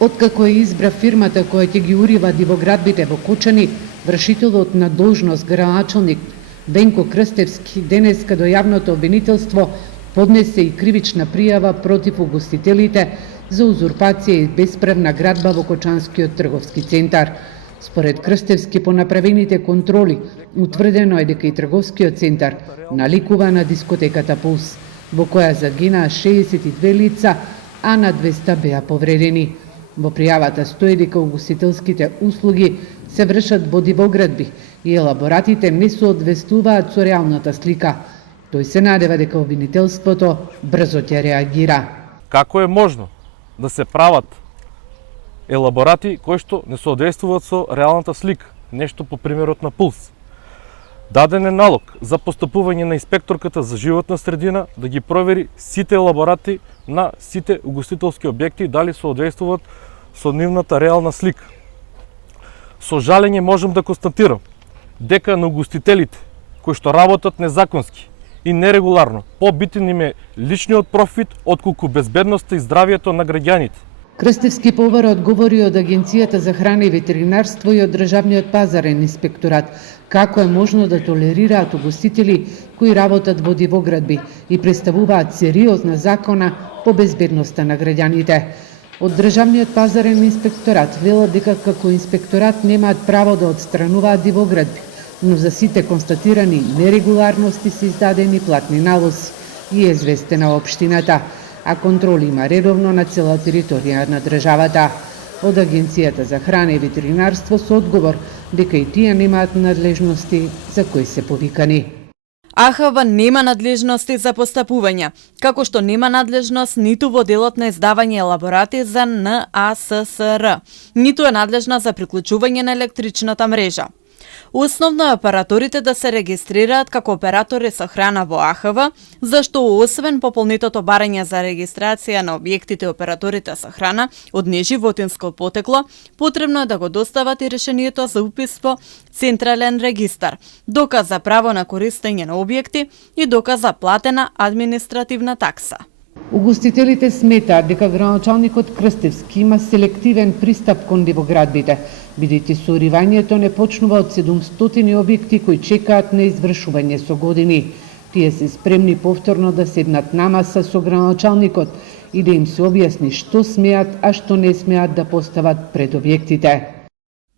Откако е избра фирмата која ќе ги урива дивоградбите во Кочани, вршителот на должност градоначалник Венко Крстевски денеска до јавното обвинителство поднесе и кривична пријава против угостителите за узурпација и бесправна градба во Кочанскиот трговски центар. Според Крстевски, по направените контроли, утврдено е дека и трговскиот центар наликува на дискотеката Пулс, во која загинаа 62 лица, а на 200 беа повредени. Во пријавата стои дека угостителските услуги се вршат во дивоградби и елаборатите не соодветствуваат со реалната слика. Тој се надева дека обвинителството брзо ќе реагира. Како е можно да се прават елаборати кои што не соодветствуваат со реалната слика? Нешто по примерот на Пулс. Даден е налог за постапување на инспекторката за животна средина да ги провери сите елаборати на сите угостителски објекти дали соодветствуваат со нивната реална слика. Со жалење можам да констатирам дека на угостителите кои што работат незаконски и нерегуларно побитен им е личниот профит отколку безбедноста и здравието на граѓаните. Крстевски повара одговори од Агенцијата за храна и ветеринарство и од Државниот пазарен инспекторат како е можно да толерираат угостители кои работат во дивоградби и представуваат сериозна закона по безбедноста на граѓаните. Од Државниот пазарен инспекторат велат дека како инспекторат немаат право да отстрануваат дивоградби, но за сите констатирани нерегуларности се издадени платни налози и е известена општината, а контроли има редовно на цела територија на државата. Од Агенцијата за храна и ветеринарство со одговор дека и тие немаат надлежности за кои се повикани. АХВ нема надлежности за постапување, како што нема надлежност ниту во делот на издавање елаборати за НАССР, ниту е надлежна за приклучување на електричната мрежа. Основно е операторите да се регистрираат како оператори со храна во АХВ, зашто освен пополнетото барање за регистрација на објектите операторите со храна од неживотинско потекло, потребно е да го достават и решението за упис во Централен регистар, доказ за право на користење на објекти и доказ за платена административна такса. Угостителите сметаат дека градоначалникот Крстевски има селективен пристап кон дивоградбите, бидејќи соуривањето не почнува од 700 објекти кои чекаат на извршување со години. Тие се спремни повторно да седнат на маса со градоначалникот и да им се објасни што смеат, а што не смеат да постават пред објектите.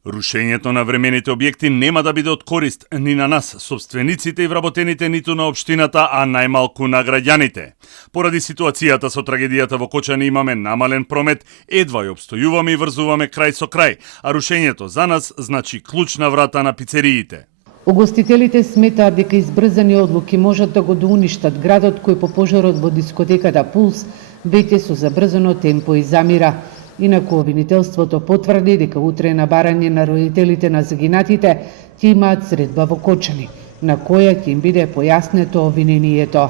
Рушењето на времените објекти нема да биде од корист ни на нас, собствениците и вработените, ниту на општината, а најмалку на граѓаните. Поради ситуацијата со трагедијата во Кочани имаме намален промет, едва ја обстојуваме и врзуваме крај со крај, а рушењето за нас значи клучна врата на пицериите. Угостителите сметаат дека избрзани одлуки можат да го доуништат градот кој по пожарот во дискотеката Пулс веќе со забрзано темпо и замира. Инаку обвинителството потврди дека утре на барање на родителите на загинатите ќе имаат средба во Кочани, на која ќе им биде појаснето обвинението.